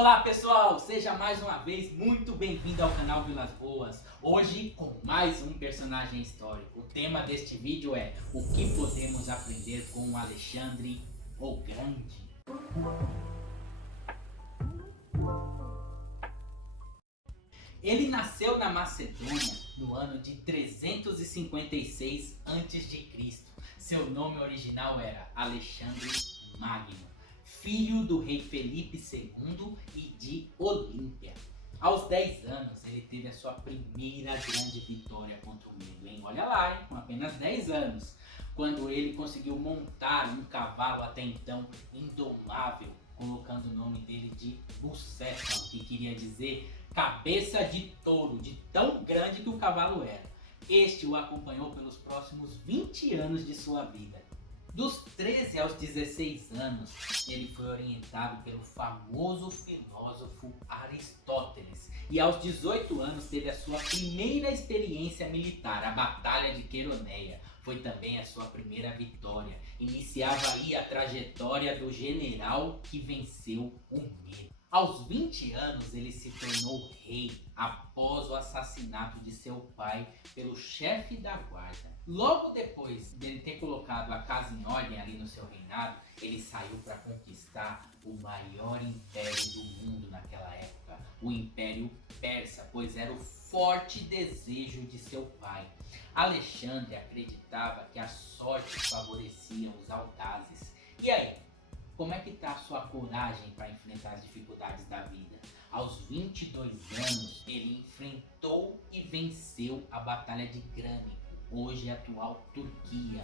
Olá pessoal, seja mais uma vez muito bem-vindo ao canal Vilas Boas. Hoje com mais um personagem histórico. O tema deste vídeo é o que podemos aprender com o Alexandre o Grande. Ele nasceu na Macedônia no ano de 356 a.C. Seu nome original era Alexandre Magno, filho do rei Felipe II e de Olímpia. Aos 10 anos ele teve a sua primeira grande vitória contra o medo, hein? Olha lá, hein? Com apenas 10 anos, quando ele conseguiu montar um cavalo até então indomável, colocando o nome dele de Bucéfalo, que queria dizer cabeça de touro, de tão grande que o cavalo era. Este o acompanhou pelos próximos 20 anos de sua vida. Dos 13 aos 16 anos, ele foi orientado pelo famoso filósofo Aristóteles. E aos 18 anos teve a sua primeira experiência militar, a Batalha de Queroneia. Foi também a sua primeira vitória. Iniciava aí a trajetória do general que venceu o medo. Aos 20 anos ele se tornou rei após o assassinato de seu pai pelo chefe da guarda. Logo depois dele ter colocado a casa em ordem ali no seu reinado, ele saiu para conquistar o maior império do mundo naquela época, o Império Persa, pois era o forte desejo de seu pai. Alexandre acreditava que a sorte favorecia os audazes. E aí? Como é que está a sua coragem para enfrentar as dificuldades da vida? Aos 22 anos, ele enfrentou e venceu a Batalha de Grânico, hoje a atual Turquia.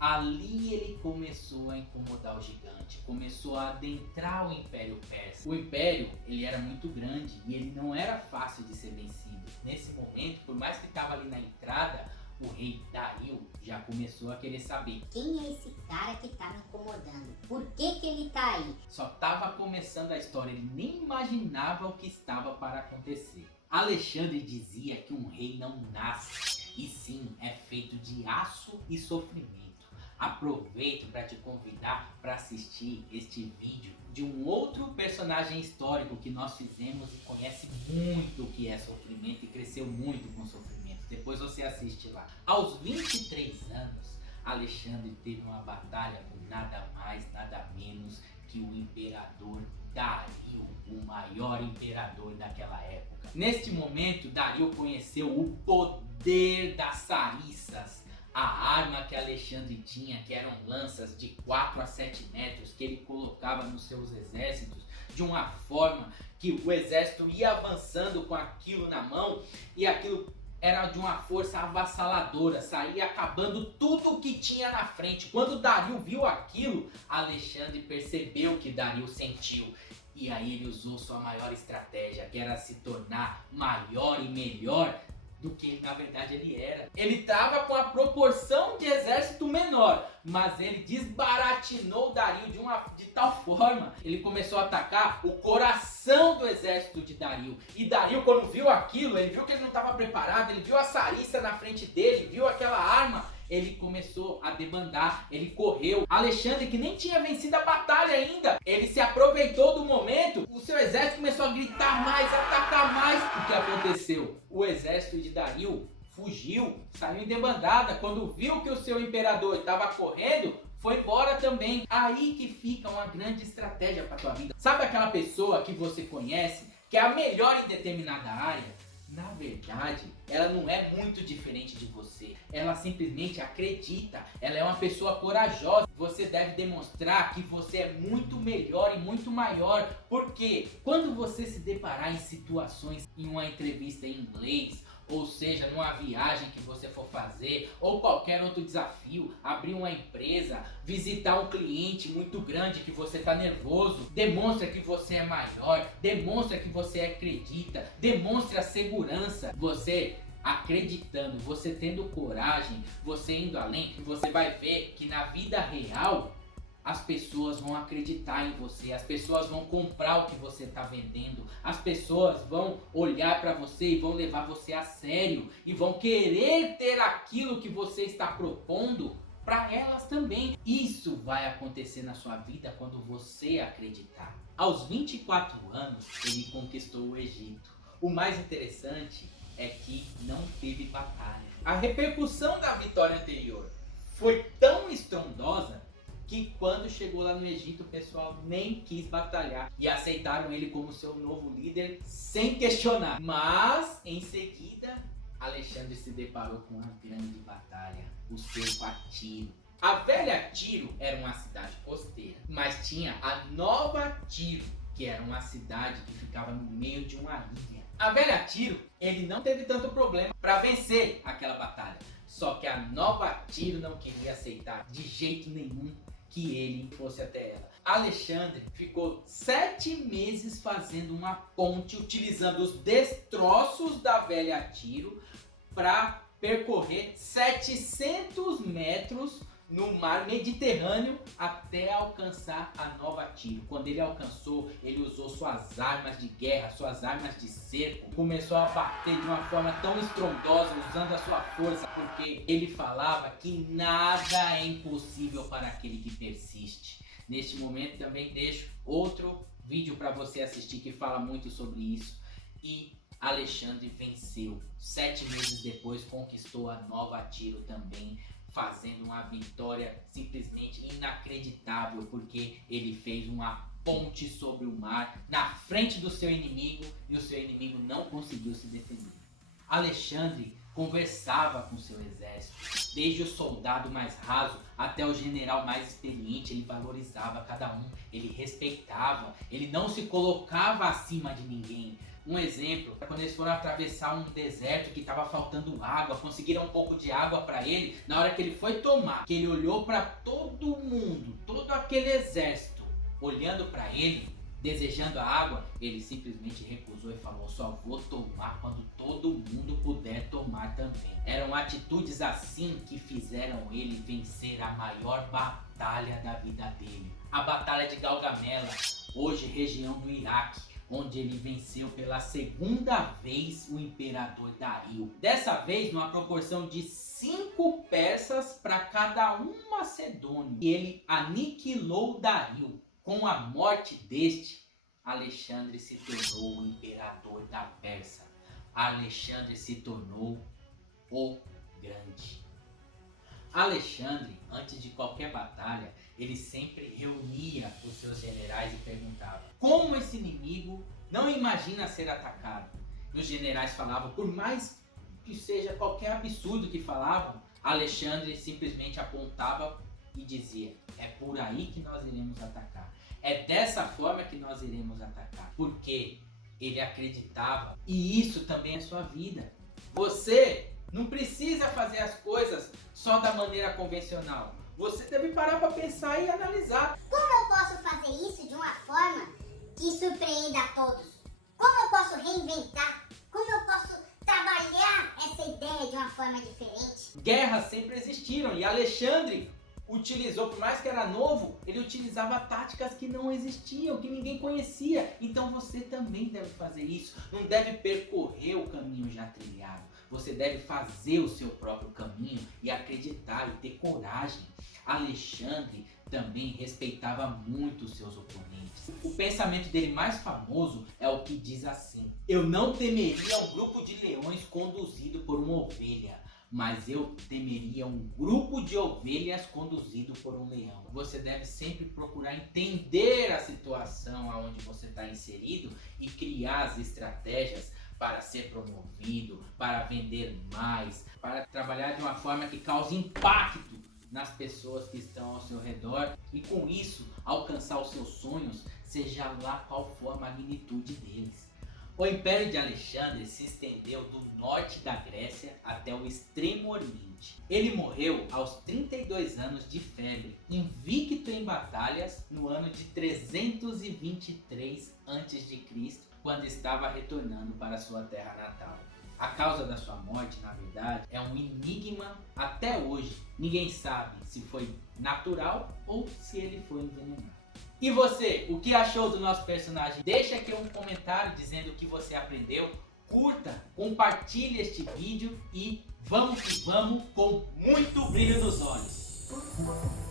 Ali ele começou a incomodar o gigante, começou a adentrar o Império Persa. O Império ele era muito grande e ele não era fácil de ser vencido. Nesse momento, por mais que estava ali na entrada, o rei Dario já começou a querer saber: quem é esse cara que tá me incomodando? Por que ele tá aí? Só estava começando a história, ele nem imaginava o que estava para acontecer. Alexandre dizia que um rei não nasce, e sim é feito de aço e sofrimento. Aproveito para te convidar para assistir este vídeo de um outro personagem histórico que nós fizemos e conhece muito o que é sofrimento e cresceu muito com sofrimento. Depois você assiste lá. Aos 23 anos, Alexandre teve uma batalha com nada mais, nada menos que o imperador Dario, o maior imperador daquela época. Neste momento, Dario conheceu o poder das sarissas, a arma que Alexandre tinha, que eram lanças de 4 a 7 metros, que ele colocava nos seus exércitos de uma forma que o exército ia avançando com aquilo na mão e aquilo era de uma força avassaladora, saía acabando tudo o que tinha na frente. Quando Dario viu aquilo, Alexandre percebeu que Dario sentiu. E aí ele usou sua maior estratégia, que era se tornar maior e melhor do que na verdade ele era. Ele estava com a proporção de exército menor, mas ele desbaratinou Dario de tal forma, ele começou a atacar o coração do exército de Dario. E Dario, quando viu aquilo, ele viu que ele não estava preparado, ele viu a sarissa na frente dele, viu aquela arma, ele começou a debandar, ele correu. Alexandre, que nem tinha vencido a batalha ainda, ele se aproveitou do momento, o seu exército começou a gritar mais, atacar mais. O que aconteceu? O exército de Dario fugiu, saiu em debandada. Quando viu que o seu imperador estava correndo, foi embora também. Aí que fica uma grande estratégia para tua vida. Sabe aquela pessoa que você conhece, que é a melhor em determinada área? Na verdade, ela não é muito diferente de você. Ela simplesmente acredita. Ela é uma pessoa corajosa. Você deve demonstrar que você é muito melhor e muito maior. Porque quando você se deparar em situações, em uma entrevista em inglês, ou seja, numa viagem que você for fazer, ou qualquer outro desafio, abrir uma empresa, visitar um cliente muito grande que você está nervoso, demonstra que você é maior, demonstra que você acredita, demonstra segurança. Você acreditando, você tendo coragem, você indo além, você vai ver que na vida real as pessoas vão acreditar em você, as pessoas vão comprar o que você está vendendo, as pessoas vão olhar para você e vão levar você a sério e vão querer ter aquilo que você está propondo para elas também. Isso vai acontecer na sua vida quando você acreditar. Aos 24 anos, ele conquistou o Egito. O mais interessante é que não teve batalha. A repercussão da vitória anterior foi tão estrondosa que quando chegou lá no Egito, o pessoal nem quis batalhar e aceitaram ele como seu novo líder sem questionar. Mas em seguida, Alexandre se deparou com uma grande batalha, o cerco a Tiro. A velha Tiro era uma cidade costeira, mas tinha a nova Tiro, que era uma cidade que ficava no meio de uma ilha. A velha Tiro, ele não teve tanto problema para vencer aquela batalha, só que a nova Tiro não queria aceitar de jeito nenhum que ele fosse até ela. Alexandre ficou 7 meses fazendo uma ponte, utilizando os destroços da velha Tiro para percorrer 700 metros no mar Mediterrâneo até alcançar a nova Tiro. Quando ele alcançou, ele usou suas armas de guerra, suas armas de cerco, começou a bater de uma forma tão estrondosa, usando a sua força, porque ele falava que nada é impossível para aquele que persiste. Neste momento também deixo outro vídeo para você assistir que fala muito sobre isso. E Alexandre venceu. 7 meses depois conquistou a nova Tiro também, fazendo uma vitória simplesmente inacreditável, porque ele fez uma ponte sobre o mar na frente do seu inimigo e o seu inimigo não conseguiu se defender. Alexandre conversava com seu exército, desde o soldado mais raso até o general mais experiente. Ele valorizava cada um, ele respeitava, ele não se colocava acima de ninguém. Um exemplo, quando eles foram atravessar um deserto que estava faltando água, conseguiram um pouco de água para ele. Na hora que ele foi tomar, que ele olhou para todo mundo, todo aquele exército, olhando para ele, desejando a água, ele simplesmente recusou e falou: só vou tomar quando todo mundo puder tomar também. Eram atitudes assim que fizeram ele vencer a maior batalha da vida dele. A Batalha de Gaugamela, hoje região do Iraque, onde ele venceu pela segunda vez o imperador Dario. Dessa vez numa proporção de 5 persas para cada um macedônio. E ele aniquilou Dario. Com a morte deste, Alexandre se tornou o imperador da Pérsia. Alexandre se tornou o Grande. Alexandre, antes de qualquer batalha, ele sempre reunia os seus generais e perguntava: como esse inimigo não imagina ser atacado? E os generais falavam, por mais que seja qualquer absurdo que falavam, Alexandre simplesmente apontava e dizia: é por aí que nós iremos atacar. É dessa forma que nós iremos atacar. Porque ele acreditava. E isso também é sua vida. Você não precisa fazer as coisas só da maneira convencional. Você deve parar para pensar e analisar. Como eu posso fazer isso de uma forma que surpreenda a todos? Como eu posso reinventar? Como eu posso trabalhar essa ideia de uma forma diferente? Guerras sempre existiram e Alexandre utilizou, por mais que era novo, ele utilizava táticas que não existiam, que ninguém conhecia. Então você também deve fazer isso. Não deve percorrer o caminho já trilhado. Você deve fazer o seu próprio caminho e acreditar e ter coragem. Alexandre também respeitava muito os seus oponentes. O pensamento dele mais famoso é o que diz assim: eu não temeria um grupo de leões conduzido por uma ovelha, mas eu temeria um grupo de ovelhas conduzido por um leão. Você deve sempre procurar entender a situação aonde você está inserido e criar as estratégias para ser promovido, para vender mais, para trabalhar de uma forma que cause impacto nas pessoas que estão ao seu redor e com isso alcançar os seus sonhos, seja lá qual for a magnitude deles. O Império de Alexandre se estendeu do norte da Grécia até o extremo oriente. Ele morreu aos 32 anos de febre, invicto em batalhas, no ano de 323 a.C., quando estava retornando para sua terra natal. A causa da sua morte, na verdade, é um enigma até hoje. Ninguém sabe se foi natural ou se ele foi envenenado. E você, o que achou do nosso personagem? Deixa aqui um comentário dizendo o que você aprendeu. Curta, compartilhe este vídeo e vamos que vamos com muito brilho nos olhos. Música